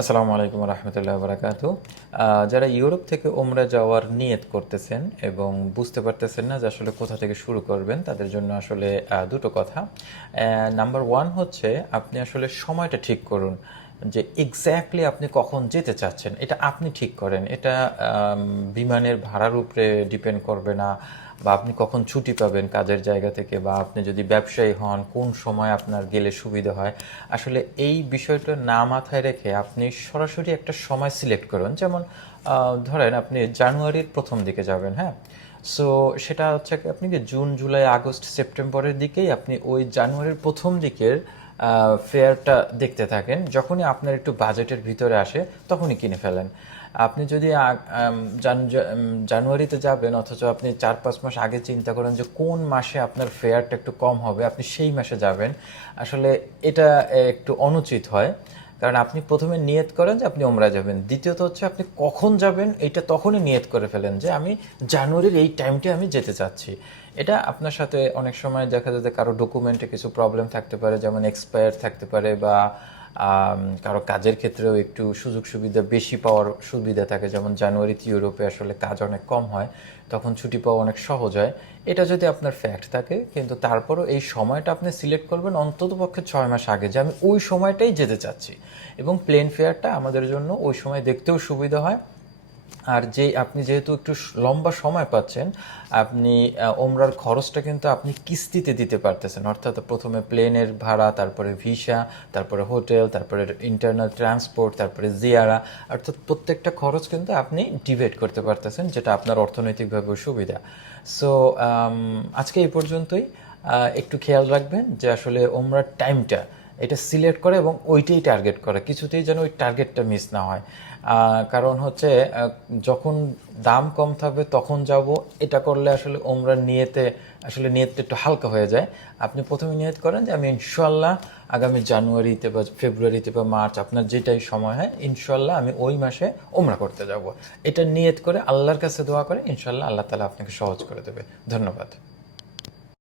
আসসালামু আলাইকুম রহমতুল্লাহ বারাকাতু। যারা ইউরোপ থেকে ওমরা যাওয়ার নিয়ত করতেছেন এবং বুঝতে পারতেছেন না যে আসলে কোথা থেকে শুরু করবেন, তাদের জন্য আসলে দুটো কথা। নাম্বার ওয়ান হচ্ছে, আপনি আসলে সময়টা ঠিক করুন যে এক্স্যাক্টলি আপনি কখন যেতে চাচ্ছেন, এটা আপনি ঠিক করেন। এটা বিমানের ভাড়ার উপরে ডিপেন্ড করবে না, বা আপনি কখন ছুটি পাবেন কাজের জায়গা থেকে, বা আপনি যদি ব্যবসায়ী হন কোন সময় আপনার গেলে সুবিধা হয়। আসলে এই বিষয়টা না মাথায় রেখে আপনি সরাসরি একটা সময় সিলেক্ট করুন। যেমন ধরেন আপনি জানুয়ারির প্রথম দিকে যাবেন, হ্যাঁ। সো সেটা হচ্ছে কি, আপনি কি জুন জুলাই আগস্ট সেপ্টেম্বরের দিকেই আপনি ওই জানুয়ারির প্রথম দিকের ফেয়ারটা দেখতে থাকেন। যখনই আপনার একটু বাজেটের ভিতরে আসে তখনই কিনে ফেলেন। আপনি যদি জানুয়ারিতে যাবেন, অথচ আপনি 4-5 মাস আগে চিন্তা করেন যে কোন মাসে আপনার ফেয়ারটা একটু কম হবে, আপনি সেই মাসে যাবেন, আসলে এটা একটু অনুচিত হয়। কারণ আপনি প্রথমে নিয়ত করেন যে আপনি ওমরা যাবেন, দ্বিতীয়ত হচ্ছে আপনি কখন যাবেন এটা তখনই নিয়ত করে ফেলেন যে আমি জানুয়ারির এই টাইমটা আমি যেতে চাচ্ছি। এটা আপনার সাথে অনেক সময় দেখা যায় যে কারো ডকুমেন্টে কিছু প্রবলেম থাকতে পারে, যেমন এক্সপায়ার থাকতে পারে, বা কারো কাজের ক্ষেত্রেও একটু সুযোগ সুবিধা বেশি পাওয়ার সুবিধা থাকে। যেমন জানুয়ারিতে ইউরোপে আসলে কাজ অনেক কম হয়, তখন ছুটি পাওয়া অনেক সহজ হয়। এটা যদি আপনার ফ্যাক্ট থাকে, কিন্তু তারপরও এই সময়টা আপনি সিলেক্ট করবেন অন্তত পক্ষে 6 মাস আগে, যে আমি ওই সময়টাই যেতে চাচ্ছি। এবং প্লেন ফেয়ারটা আমাদের জন্য ওই সময় দেখতেও সুবিধা হয়। আর যে আপনি যেহেতু একটু লম্বা সময় পাচ্ছেন, আপনি ওমরার খরচটা কিন্তু আপনি কিস্তিতে দিতে পারতেছেন। অর্থাৎ প্রথমে প্লেনের ভাড়া, তারপরে ভিসা, তারপরে হোটেল, তারপরে ইন্টারনাল ট্রান্সপোর্ট, তারপরে জিয়ারা, অর্থাৎ প্রত্যেকটা খরচ কিন্তু আপনি ডিভাইড করতে পারতেছেন, যেটা আপনার অর্থনৈতিকভাবে সুবিধা। সো আজকে এই পর্যন্তই। একটু খেয়াল রাখবেন যে আসলে ওমরার টাইমটা এটা সিলেক্ট করে এবং ওইটাই টার্গেট করে, কিছুতেই যেন ওই টার্গেটটা মিস না হয়। কারণ হচ্ছে যখন দাম কম থাকবে তখন যাব, এটা করলে আসলে ওমরার নিয়েতে আসলে নিয়তটা একটু হালকা হয়ে যায়। আপনি প্রথমে নিয়ত করেন যে আমি ইনশাল্লাহ আগামী জানুয়ারিতে বা ফেব্রুয়ারিতে বা মার্চ, আপনার যেটাই সময় হয়, ইনশাল্লাহ আমি ওই মাসে ওমরা করতে যাব। এটা নিয়ত করে আল্লাহর কাছে দোয়া করে, ইনশাল্লাহ আল্লাহ তালা আপনাকে সহজ করে দেবে। ধন্যবাদ।